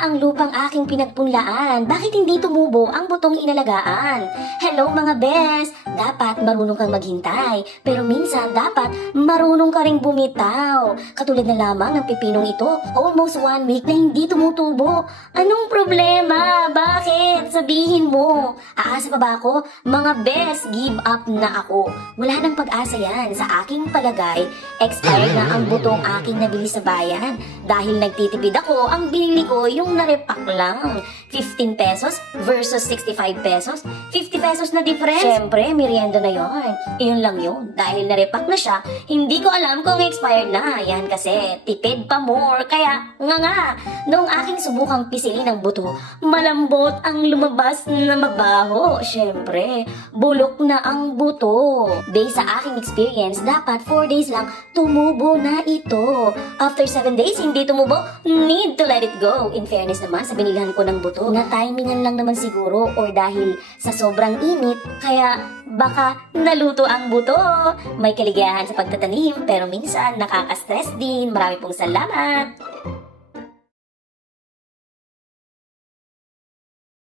na ang lupang aking pinagpunlaan. Bakit hindi tumubo ang butong inalagaan? Hello mga bes! Dapat marunong kang maghintay. Pero minsan dapat marunong ka ring bumitaw. Katulad na lamang ng pipinong ito. Almost 1 week na hindi tumutubo. Anong problema? Bakit? Sabihin mo. Aasa pa ba ako? Mga bes, give up na ako. Wala nang pag-asa yan. Sa aking palagay, expired na ang butong aking nabili sa bayan. Dahil nagtitipid ako, ang binili ko yung narepack lang. 15 pesos versus 65 pesos. 50 pesos na difference. Siyempre, merienda na yon. Iyon lang yun. Dahil narepack na siya, hindi ko alam kung expired na. Yan kasi, tipid pa more. Kaya, nga, noong aking subukang pisilin ang buto, malambot ang lumabas na mabaho. Siyempre, bulok na ang buto. Based sa aking experience, dapat 4 days lang tumubo na ito. After 7 days, hindi tumubo, need to let it go. In fairness naman, sa binilhan ko ng buto, na timingan lang naman siguro or dahil sa sobrang init, kaya baka naluto ang buto. May kaligayahan sa pagtatanim, pero minsan nakaka-stress din. Marami pong salamat!